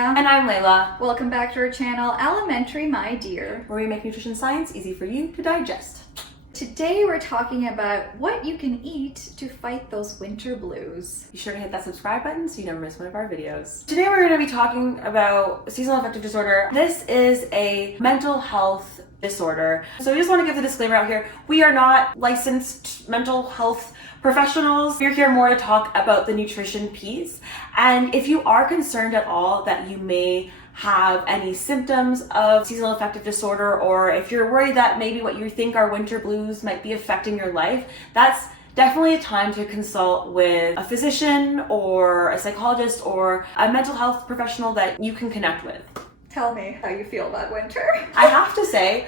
Anya. And I'm Layla. Welcome back to our channel, Elementary My Dear, where we make nutrition science easy for you to digest. Today we're talking about what you can eat to fight those winter blues. Be sure to hit that subscribe button so you never miss one of our videos. Today we're going to be talking about seasonal affective disorder. This is a mental health disorder. So we just want to give the disclaimer out here. We are not licensed mental health professionals. We're here more to talk about the nutrition piece. And if you are concerned at all that you may have any symptoms of seasonal affective disorder, or if you're worried that maybe what you think are winter blues might be affecting your life, that's definitely a time to consult with a physician or a psychologist or a mental health professional that you can connect with. Tell me how you feel about winter. I have to say,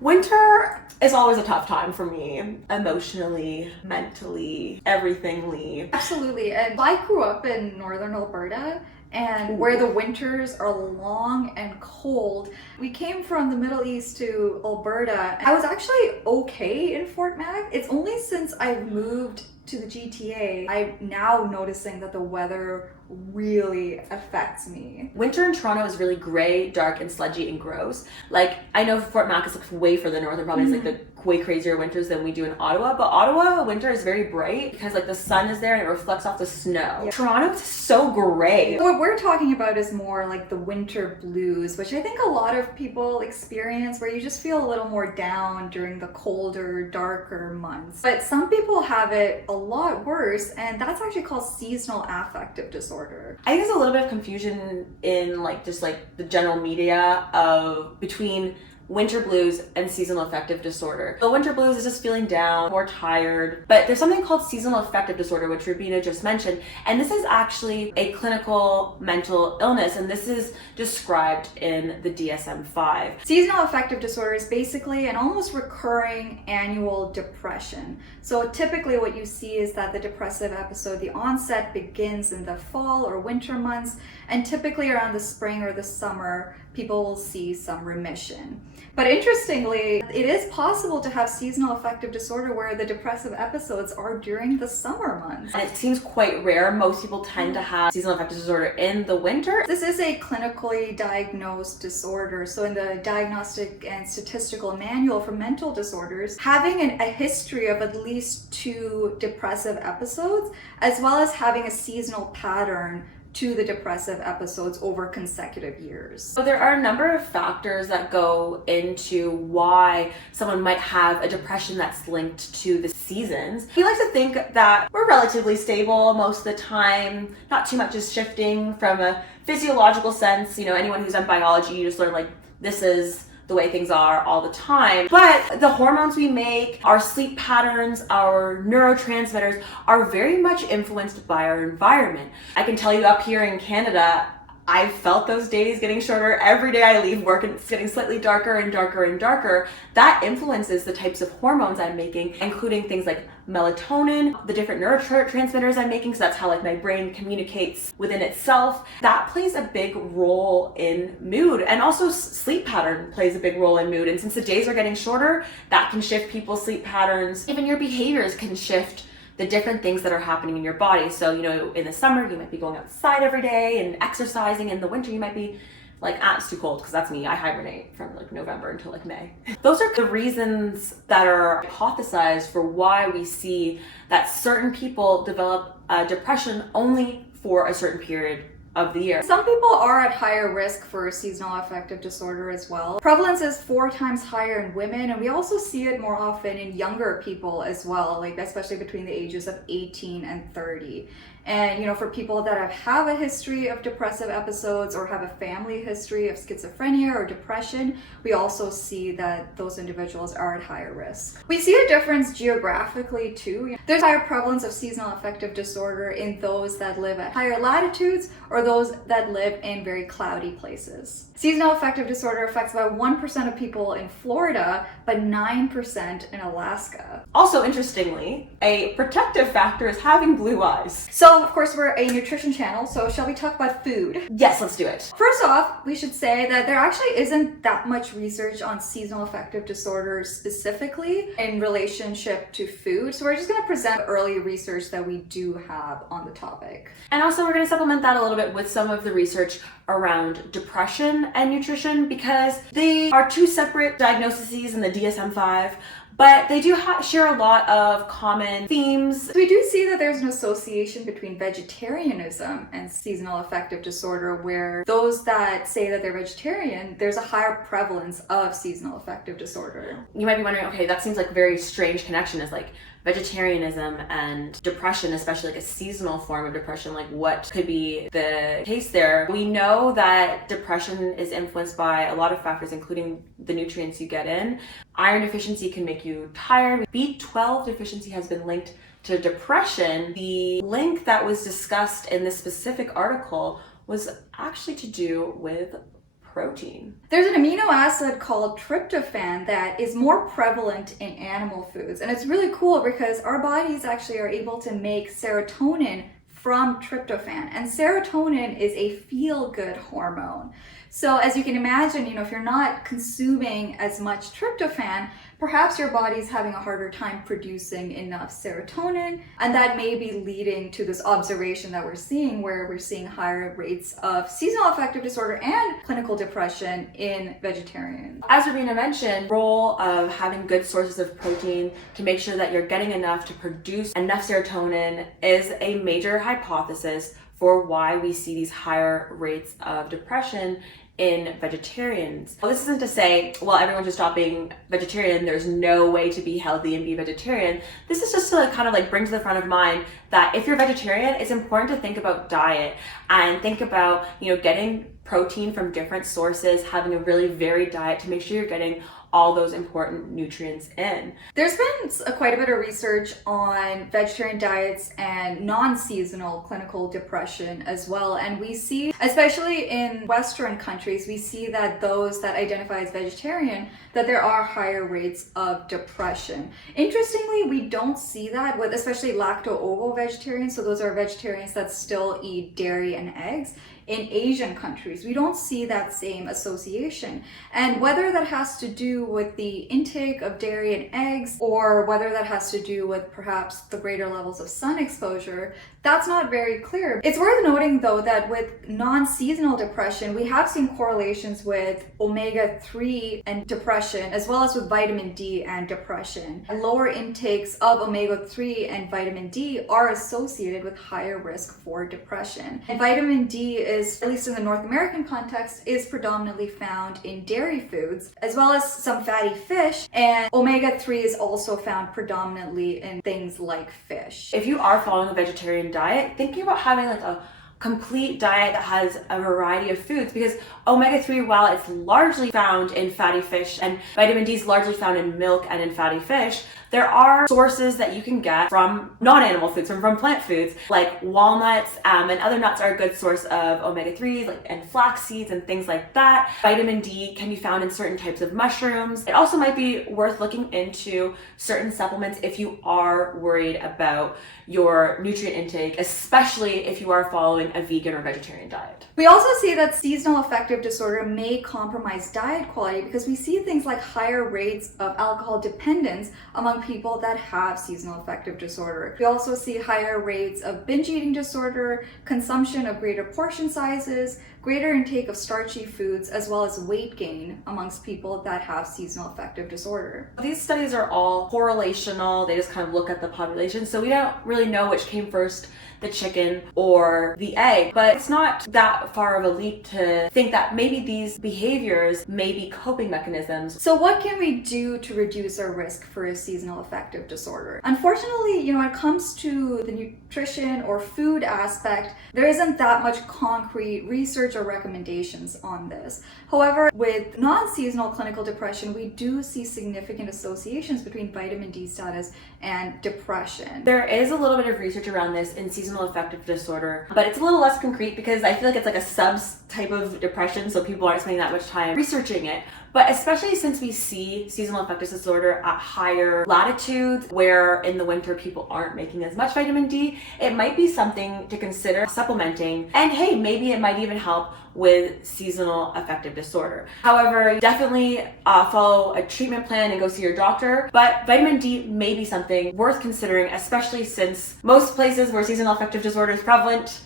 winter is always a tough time for me, emotionally, mentally, everythingly. Absolutely. And I grew up in northern Alberta, and where the winters are long and cold. We came from the Middle East to Alberta. I was actually okay in Fort Mac. It's only since I've moved to the GTA, I'm now noticing that the weather really affects me. Winter in Toronto is really gray, dark, and sludgy and gross. Like, I know Fort Mac is like way further north and probably has like the way crazier winters than we do in Ottawa, but Ottawa winter is very bright because like the sun is there and it reflects off the snow. Yeah. Toronto is so gray. What we're talking about is more like the winter blues, which I think a lot of people experience, where you just feel a little more down during the colder, darker months. But some people have it a lot worse, and that's actually called seasonal affective disorder. I think there's a little bit of confusion in like just like the general media of between winter blues and seasonal affective disorder. The winter blues is just feeling down, more tired, but there's something called seasonal affective disorder, which Rubina just mentioned, and this is actually a clinical mental illness, and this is described in the DSM-5. Seasonal affective disorder is basically an almost recurring annual depression. So typically what you see is that the depressive episode, the onset begins in the fall or winter months, and typically around the spring or the summer, people will see some remission. But interestingly, it is possible to have seasonal affective disorder where the depressive episodes are during the summer months. And it seems quite rare. Most people tend to have seasonal affective disorder in the winter. This is a clinically diagnosed disorder. So in the Diagnostic and Statistical Manual for Mental Disorders, having a history of at least 2 depressive episodes, as well as having a seasonal pattern to the depressive episodes over consecutive years. So there are a number of factors that go into why someone might have a depression that's linked to the seasons. We like to think that we're relatively stable most of the time, not too much is shifting from a physiological sense. You know, anyone who's done biology, you just learn like this is the way things are all the time. But the hormones we make, our sleep patterns, our neurotransmitters are very much influenced by our environment. I can tell you up here in Canada, I felt those days getting shorter. Every day I leave work and it's getting slightly darker and darker and darker. That influences the types of hormones I'm making, including things like melatonin, the different neurotransmitters I'm making, so that's how like my brain communicates within itself. That plays a big role in mood, and also sleep pattern plays a big role in mood. And since the days are getting shorter, that can shift people's sleep patterns. Even your behaviors can shift the different things that are happening in your body. So, you know, in the summer, you might be going outside every day and exercising. In the winter, you might be like, it's too cold, because that's me. I hibernate from like November until like May. Those are the reasons that are hypothesized for why we see that certain people develop depression only for a certain period of the year. Some people are at higher risk for seasonal affective disorder as well. Prevalence is 4 times higher in women, and we also see it more often in younger people as well, like especially between the ages of 18 and 30. And you know, for people that have a history of depressive episodes or have a family history of schizophrenia or depression, we also see that those individuals are at higher risk. We see a difference geographically too. There's higher prevalence of seasonal affective disorder in those that live at higher latitudes or those that live in very cloudy places. Seasonal affective disorder affects about 1% of people in Florida, but 9% in Alaska. Also, interestingly, a protective factor is having blue eyes. So, of course, we're a nutrition channel, so shall we talk about food? Yes, let's do it. First off, we should say that there actually isn't that much research on seasonal affective disorder specifically in relationship to food. So we're just going to present early research that we do have on the topic. And also we're going to supplement that a little bit with some of the research around depression and nutrition because they are two separate diagnoses in the DSM-5, but they do share a lot of common themes. We do see that there's an association between vegetarianism and seasonal affective disorder, where those that say that they're vegetarian, there's a higher prevalence of seasonal affective disorder. You might be wondering, okay, that seems like a very strange connection, is like vegetarianism and depression, especially like a seasonal form of depression. Like, what could be the case there? We know that depression is influenced by a lot of factors, including the nutrients you get in. Iron deficiency can make you tired. B12 deficiency has been linked to depression. The link that was discussed in this specific article was actually to do with protein. There's an amino acid called tryptophan that is more prevalent in animal foods. And it's really cool because our bodies actually are able to make serotonin from tryptophan. And serotonin is a feel-good hormone. So as you can imagine, if you're not consuming as much tryptophan, perhaps your body's having a harder time producing enough serotonin, and that may be leading to this observation that we're seeing, where we're seeing higher rates of seasonal affective disorder and clinical depression in vegetarians. As Rubina mentioned, the role of having good sources of protein to make sure that you're getting enough to produce enough serotonin is a major hypothesis for why we see these higher rates of depression in vegetarians. Well, this isn't to say, well, everyone should stop being vegetarian. There's no way to be healthy and be vegetarian. This is just to kind of bring to the front of mind that if you're vegetarian, it's important to think about diet and think about, getting protein from different sources, having a really varied diet to make sure you're getting all those important nutrients in. There's been quite a bit of research on vegetarian diets and non-seasonal clinical depression as well. And we see, especially in Western countries, we see that those that identify as vegetarian, that there are higher rates of depression. Interestingly, we don't see that with especially lacto-ovo vegetarians. So those are vegetarians that still eat dairy and eggs. In Asian countries, we don't see that same association. And whether that has to do with the intake of dairy and eggs, or whether that has to do with perhaps the greater levels of sun exposure, that's not very clear. It's worth noting though that with non-seasonal depression, we have seen correlations with omega-3 and depression, as well as with vitamin D and depression. Lower intakes of omega-3 and vitamin D are associated with higher risk for depression. And vitamin D is, at least in the North American context, is predominantly found in dairy foods, as well as some fatty fish, and omega-3 is also found predominantly in things like fish. If you are following a vegetarian diet, thinking about having a complete diet that has a variety of foods, because omega-3, while it's largely found in fatty fish and vitamin D is largely found in milk and in fatty fish, there are sources that you can get from non-animal foods, from plant foods, like walnuts, and other nuts are a good source of omega-3s, and flax seeds and things like that. Vitamin D can be found in certain types of mushrooms. It also might be worth looking into certain supplements if you are worried about your nutrient intake, especially if you are following a vegan or vegetarian diet. We also see that seasonal affective disorder may compromise diet quality because we see things like higher rates of alcohol dependence among people that have seasonal affective disorder. We also see higher rates of binge eating disorder, consumption of greater portion sizes, greater intake of starchy foods, as well as weight gain amongst people that have seasonal affective disorder. These studies are all correlational. They just kind of look at the population, so we don't really know which came first, the chicken or the egg. But it's not that far of a leap to think that maybe these behaviors may be coping mechanisms. So what can we do to reduce our risk for a seasonal affective disorder? Unfortunately, when it comes to the nutrition or food aspect, there isn't that much concrete research or recommendations on this. However, with non-seasonal clinical depression, we do see significant associations between vitamin D status and depression. There is a little bit of research around this in seasonal affective disorder, but it's a little less concrete because I feel like it's like a type of depression, so people aren't spending that much time researching it. But especially since we see seasonal affective disorder at higher latitudes where in the winter people aren't making as much vitamin D, it might be something to consider supplementing. And hey, maybe it might even help with seasonal affective disorder. However, definitely follow a treatment plan and go see your doctor. But vitamin D may be something worth considering, especially since most places where seasonal affective disorder is prevalent,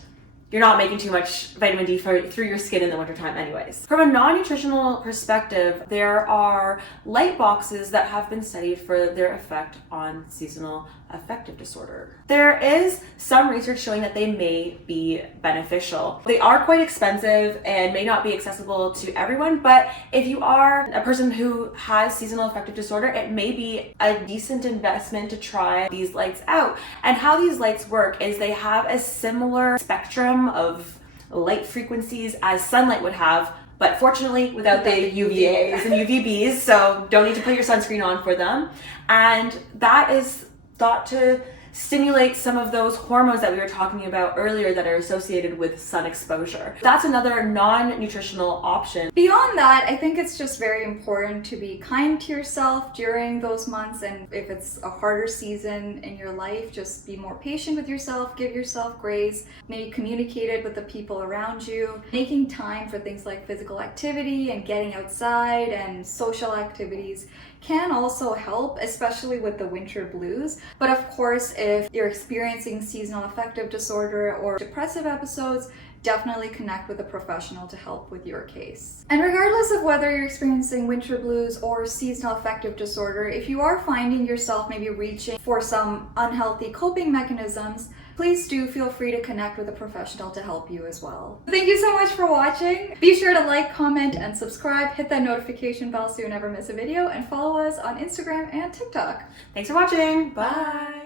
you're not making too much vitamin D through your skin in the wintertime anyways. From a non-nutritional perspective, there are light boxes that have been studied for their effect on seasonal affective disorder. There is some research showing that they may be beneficial. They are quite expensive and may not be accessible to everyone, but if you are a person who has seasonal affective disorder, it may be a decent investment to try these lights out. And how these lights work is they have a similar spectrum of light frequencies as sunlight would have, but fortunately without the UVAs and UVBs, so don't need to put your sunscreen on for them. And that is thought to stimulate some of those hormones that we were talking about earlier that are associated with sun exposure. That's another non-nutritional option. Beyond that, I think it's just very important to be kind to yourself during those months, and if it's a harder season in your life, just be more patient with yourself, give yourself grace, maybe communicate it with the people around you. Making time for things like physical activity and getting outside and social activities can also help, especially with the winter blues. But of course, if you're experiencing seasonal affective disorder or depressive episodes, definitely connect with a professional to help with your case. And regardless of whether you're experiencing winter blues or seasonal affective disorder, if you are finding yourself maybe reaching for some unhealthy coping mechanisms, please do feel free to connect with a professional to help you as well. Thank you so much for watching. Be sure to like, comment, and subscribe. Hit that notification bell so you never miss a video, and follow us on Instagram and TikTok. Thanks for watching. Bye.